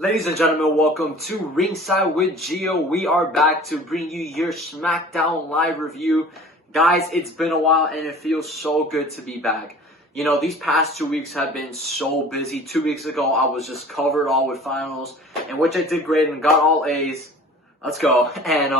Ladies and gentlemen, welcome to Ringside with Gio. We are back to bring you your Smackdown live review. Guys, it's been a while and it feels so good to be back. You know, these past 2 weeks have been so busy. 2 weeks ago, I was just covered all with finals, in which I did great and got all A's. Let's go. And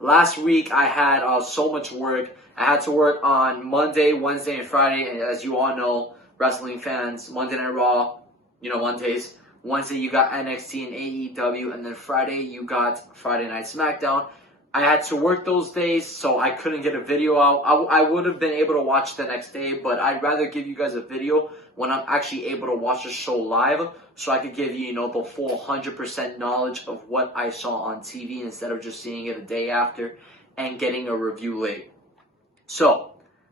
last week, I had so much work. I had to work on Monday, Wednesday, and Friday. And as you all know, wrestling fans, Monday Night Raw, you know, Mondays. Wednesday, you got NXT and AEW, and then Friday, you got Friday Night Smackdown. I had to work those days, so I couldn't get a video out. I would have been able to watch the next day, but I'd rather give you guys a video when I'm actually able to watch the show live, so I could give you, the full 100% knowledge of what I saw on TV instead of just seeing it a day after and getting a review late. So,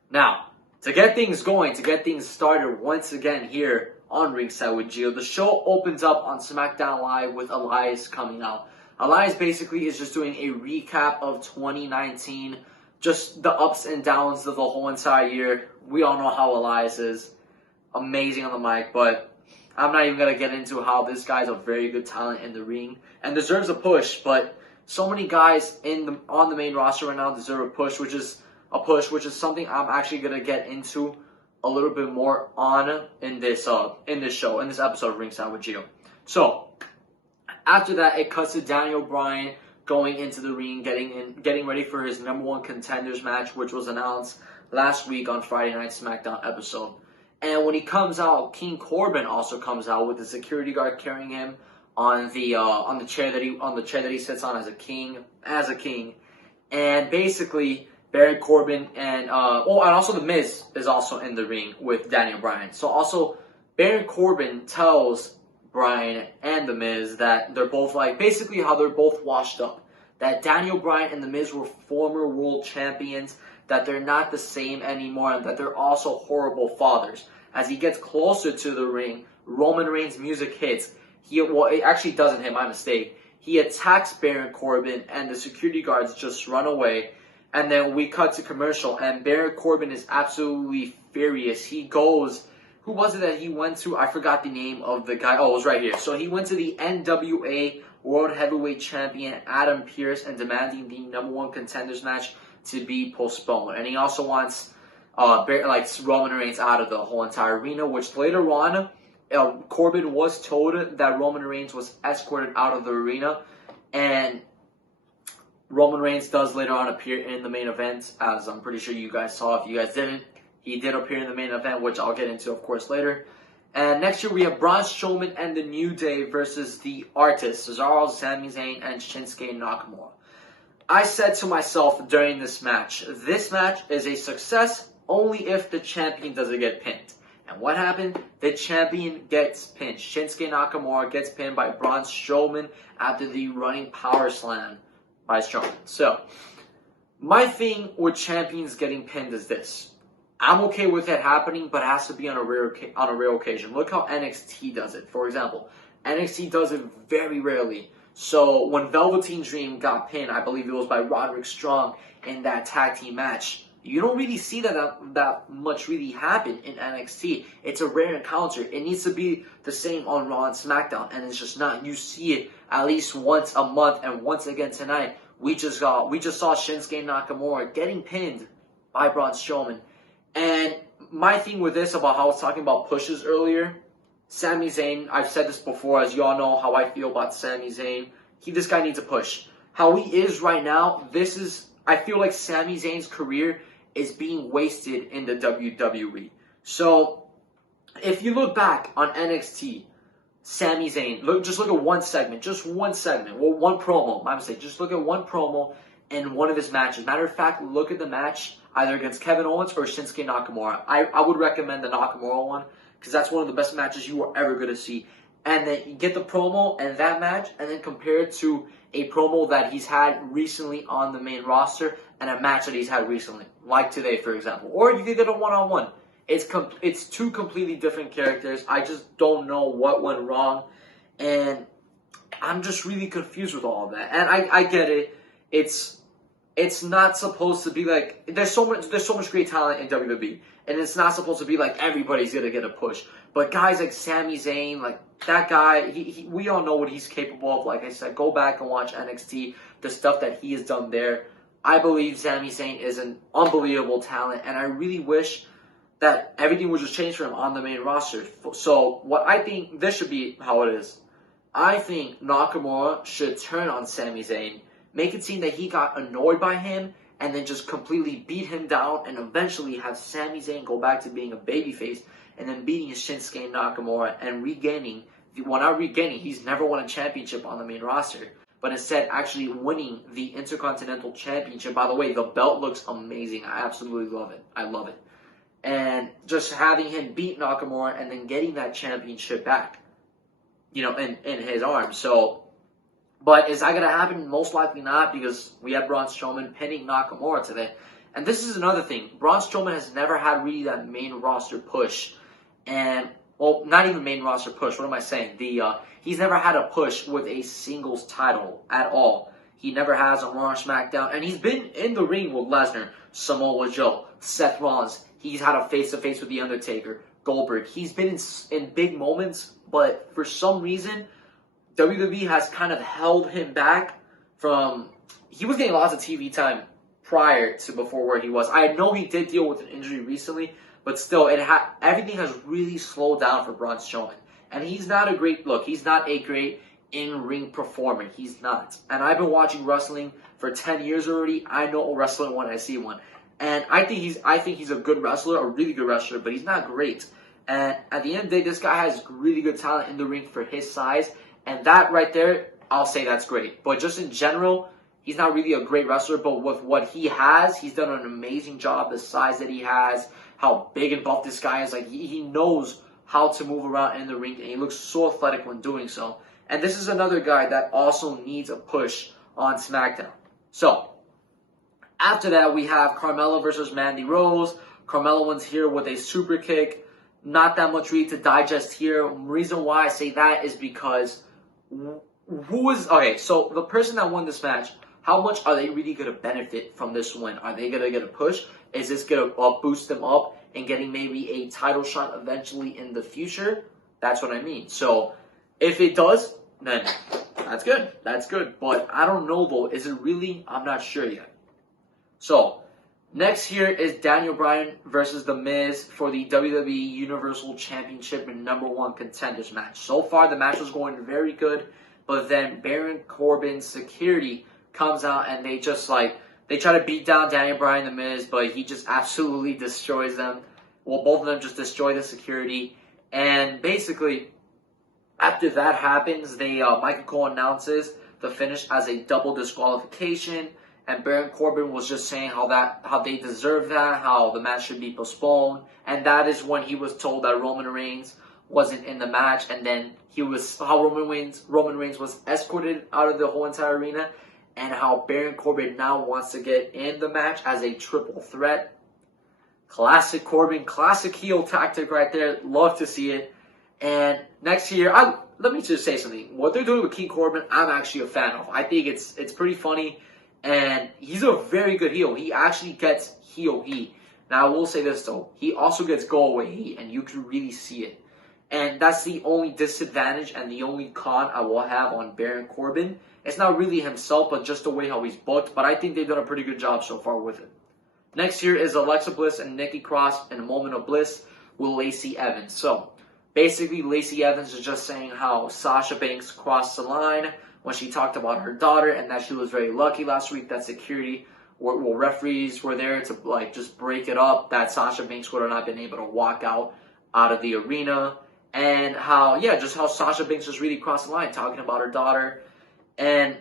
now, to get things going, to get things started once again here on Ringside with Gio, the show opens up on SmackDown Live with Elias coming out. Elias basically is just doing a recap of 2019, just the ups and downs of the whole entire year. We all know how Elias is. Amazing on the mic, but I'm not even going to get into how this guy's a very good talent in the ring and deserves a push, but so many guys on the main roster right now deserve a push, which is something I'm actually going to get into a little bit more on in this episode of Ringside with Gio. So after that, it cuts to Daniel Bryan going into the ring, getting ready for his #1 contenders match, which was announced last week on Friday Night Smackdown episode. And when he comes out, King Corbin also comes out with the security guard carrying him on the chair that he sits on as a king, and basically Baron Corbin and also The Miz is also in the ring with Daniel Bryan. So also Baron Corbin tells Bryan and The Miz that they're both basically how they're both washed up. That Daniel Bryan and The Miz were former world champions, that they're not the same anymore, and that they're also horrible fathers. As he gets closer to the ring, Roman Reigns' music hits. It actually doesn't hit, my mistake. He attacks Baron Corbin and the security guards just run away. And then we cut to commercial, and Baron Corbin is absolutely furious. He goes, who was it that he went to? I forgot the name of the guy. Oh, it was right here. So he went to the NWA World Heavyweight Champion Adam Pearce and demanding the #1 contenders match to be postponed. And he also wants Roman Reigns out of the whole entire arena, which later on, Corbin was told that Roman Reigns was escorted out of the arena, and Roman Reigns does later on appear in the main event, as I'm pretty sure you guys saw. If you guys didn't, he did appear in the main event, which I'll get into, of course, later. And next year we have Braun Strowman and the New Day versus the Artists, Cesaro, Sami Zayn, and Shinsuke Nakamura. I said to myself during this match is a success only if the champion doesn't get pinned. And what happened? The champion gets pinned. Shinsuke Nakamura gets pinned by Braun Strowman after the running power slam by Strowman. So, my thing with champions getting pinned is this. I'm okay with it happening, but it has to be on a rare occasion. Look how NXT does it. For example, NXT does it very rarely. So, when Velveteen Dream got pinned, I believe it was by Roderick Strong in that tag team match, you don't really see that much really happen in NXT. It's a rare encounter. It needs to be the same on Raw and SmackDown, and it's just not. You see it at least once a month, and once again tonight, we just saw Shinsuke Nakamura getting pinned by Braun Strowman. And my thing with this, about how I was talking about pushes earlier, Sami Zayn, I've said this before, as you all know how I feel about Sami Zayn. This guy needs a push. How he is right now, I feel like Sami Zayn's career is being wasted in the WWE. So, if you look back on NXT, Sami Zayn, just look at one segment, one promo, my mistake, just look at one promo in one of his matches. Matter of fact, look at the match either against Kevin Owens or Shinsuke Nakamura. I would recommend the Nakamura one, because that's one of the best matches you are ever going to see. And then you get the promo and that match, and then compare it to a promo that he's had recently on the main roster, and a match that he's had recently, like today, for example. Or you could get a one-on-one. It's two completely different characters. I just don't know what went wrong, and I'm just really confused with all of that. And I get it. It's not supposed to be like, there's so much great talent in WWE, and it's not supposed to be like everybody's gonna get a push. But guys like Sami Zayn, like that guy, we all know what he's capable of. Like I said, go back and watch NXT, the stuff that he has done there. I believe Sami Zayn is an unbelievable talent, and I really wish that everything would just change for him on the main roster. So what I think this should be how it is. I think Nakamura should turn on Sami Zayn, make it seem that he got annoyed by him, and then just completely beat him down, and eventually have Sami Zayn go back to being a babyface, and then beating Shinsuke Nakamura and regaining, well, not regaining, he's never won a championship on the main roster, but instead actually winning the Intercontinental Championship. By the way, the belt looks amazing. I absolutely love it. I love it. And just having him beat Nakamura and then getting that championship back, you know, in his arms. So, but is that going to happen? Most likely not, because we have Braun Strowman pinning Nakamura today. And this is another thing. Braun Strowman has never had really that main roster push. And, well, not even main roster push. What am I saying? He's never had a push with a singles title at all. He never has on Raw or SmackDown. And he's been in the ring with Lesnar, Samoa Joe, Seth Rollins. He's had a face-to-face with The Undertaker, Goldberg. He's been in big moments, but for some reason, WWE has kind of held him back from... He was getting lots of TV time prior to before where he was. I know he did deal with an injury recently, but still, everything has really slowed down for Braun Strowman. And he's not a great... Look, he's not a great in-ring performer. He's not. And I've been watching wrestling for 10 years already. I know wrestling when I see one. And I think he's a good wrestler, a really good wrestler, but he's not great. And at the end of the day, this guy has really good talent in the ring for his size. And that right there, I'll say that's great. But just in general, he's not really a great wrestler. But with what he has, he's done an amazing job. The size that he has, how big and buff this guy is. Like, he knows how to move around in the ring. And he looks so athletic when doing so. And this is another guy that also needs a push on SmackDown. So, after that, we have Carmella versus Mandy Rose. Carmella wins here with a super kick. Not that much really to digest here. Reason why I say that is because okay, so the person that won this match, how much are they really going to benefit from this win? Are they going to get a push? Is this going to boost them up and getting maybe a title shot eventually in the future? That's what I mean. So if it does, then that's good. That's good. But I don't know though. Is it really? I'm not sure yet. So, next here is Daniel Bryan versus The Miz for the WWE Universal Championship and #1 contenders match. So far, the match was going very good, but then Baron Corbin's security comes out and they try to beat down Daniel Bryan, The Miz, but he just absolutely destroys them. Well, both of them just destroy the security. And basically, after that happens, Michael Cole announces the finish as a double disqualification. And Baron Corbin was just saying how they deserve that, how the match should be postponed. And that is when he was told that Roman Reigns wasn't in the match. And then Roman Reigns was escorted out of the whole entire arena. And how Baron Corbin now wants to get in the match as a triple threat. Classic Corbin, classic heel tactic right there. Love to see it. And next here, let me just say something. What they're doing with King Corbin, I'm actually a fan of. I think it's pretty funny. And he's a very good heel. He actually gets heel heat. Now, I will say this, though. He also gets go-away heat, and you can really see it. And that's the only disadvantage and the only con I will have on Baron Corbin. It's not really himself, but just the way how he's booked. But I think they've done a pretty good job so far with it. Next here is Alexa Bliss and Nikki Cross in a moment of bliss with Lacey Evans. So, basically, Lacey Evans is just saying how Sasha Banks crossed the line when she talked about her daughter and that she was very lucky last week that security or referees were there to just break it up, that Sasha Banks would have not been able to walk out of the arena, and how Sasha Banks just really crossed the line talking about her daughter. And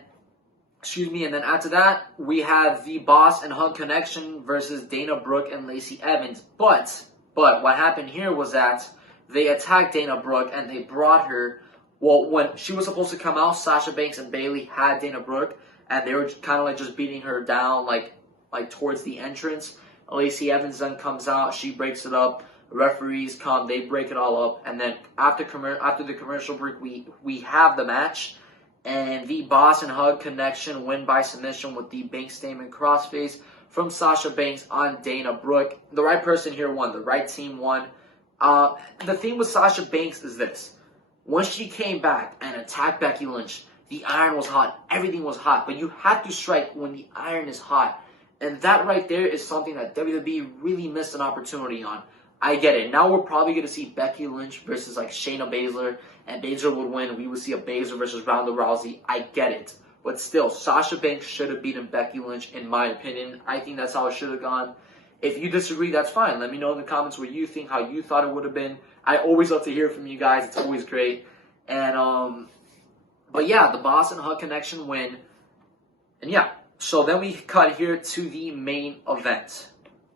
then after that, we have the Boss and Hug Connection versus Dana Brooke and Lacey Evans. But what happened here was that they attacked Dana Brooke and they brought her. Well, when she was supposed to come out, Sasha Banks and Bayley had Dana Brooke, and they were kind of just beating her down, like towards the entrance. Lacey Evans then comes out, she breaks it up. Referees come, they break it all up, and then after the commercial break, we have the match, and the Boss and Hug Connection win by submission with the Banks Statement crossface from Sasha Banks on Dana Brooke. The right person here won. The right team won. The thing with Sasha Banks is this. Once she came back and attacked Becky Lynch, the iron was hot. Everything was hot. But you have to strike when the iron is hot. And that right there is something that WWE really missed an opportunity on. I get it. Now we're probably going to see Becky Lynch versus like Shayna Baszler. And Baszler would win. We would see a Baszler versus Ronda Rousey. I get it. But still, Sasha Banks should have beaten Becky Lynch in my opinion. I think that's how it should have gone. If you disagree, that's fine. Let me know in the comments what you think, how you thought it would have been. I always love to hear from you guys. It's always great. And, but yeah, the Boss and Hug connection win. And yeah, so then we cut here to the main event.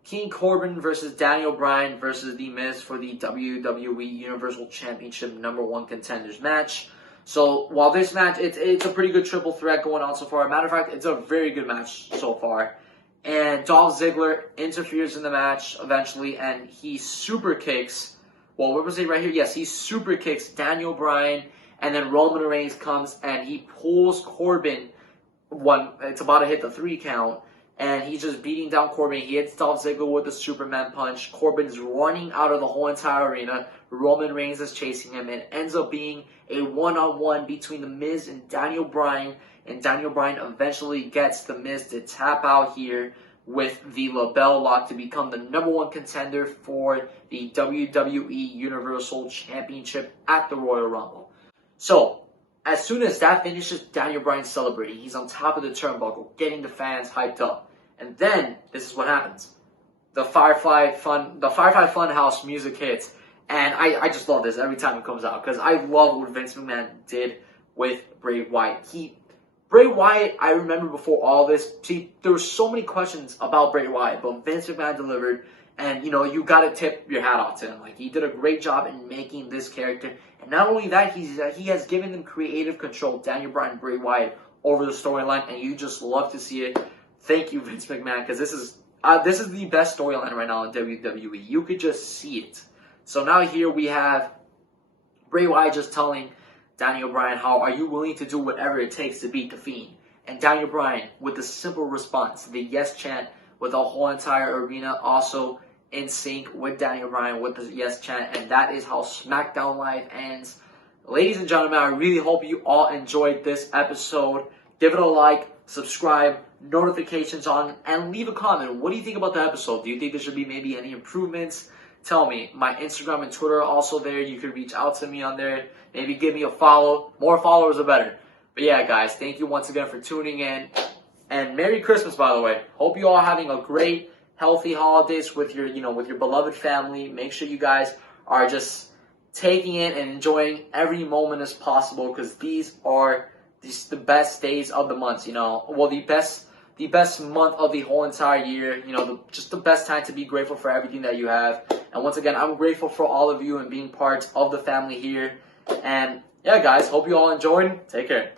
King Corbin versus Daniel Bryan versus The Miz for the WWE Universal Championship #1 contenders match. So while this match, it's a pretty good triple threat going on so far. Matter of fact, it's a very good match so far. And Dolph Ziggler interferes in the match eventually, and he super kicks. Well, what was it right here? Yes, he super kicks Daniel Bryan, and then Roman Reigns comes and he pulls Corbin. It's about to hit the 3 count, and he's just beating down Corbin. He hits Dolph Ziggler with a Superman punch. Corbin's running out of the whole entire arena. Roman Reigns is chasing him. It ends up being a one-on-one between The Miz and Daniel Bryan. And Daniel Bryan eventually gets The Miz to tap out here with the LaBelle Lock to become the #1 contender for the WWE Universal Championship at the Royal Rumble. So, as soon as that finishes, Daniel Bryan celebrating. He's on top of the turnbuckle, getting the fans hyped up. And then, this is what happens. The Firefly Funhouse music hits. And I just love this every time it comes out. Because I love what Vince McMahon did with Bray Wyatt. Bray Wyatt, I remember before all this, see, there were so many questions about Bray Wyatt, but Vince McMahon delivered, and, you know, you got to tip your hat off to him. Like, he did a great job in making this character, and not only that, he has given them creative control, Daniel Bryan and Bray Wyatt, over the storyline, and you just love to see it. Thank you, Vince McMahon, because this is the best storyline right now in WWE. You could just see it. So now here we have Bray Wyatt just telling Daniel Bryan, how are you willing to do whatever it takes to beat the Fiend? And Daniel Bryan, with a simple response, the yes chant with the whole entire arena also in sync with Daniel Bryan with the yes chant. And that is how Smackdown Live ends. Ladies and gentlemen, I really hope you all enjoyed this episode. Give it a like, subscribe, notifications on, and leave a comment. What do you think about the episode? Do you think there should be maybe any improvements? Tell me. My Instagram and Twitter are also there. You can reach out to me on there. Maybe give me a follow. More followers are better. But yeah, guys, thank you once again for tuning in. And Merry Christmas, by the way. Hope you all are having a great, healthy holidays with your, with your beloved family. Make sure you guys are just taking it and enjoying every moment as possible, because these are the best days of the month, Well, the best month of the whole entire year, just the best time to be grateful for everything that you have. And once again, I'm grateful for all of you and being part of the family here. And yeah, guys, hope you all enjoyed. Take care.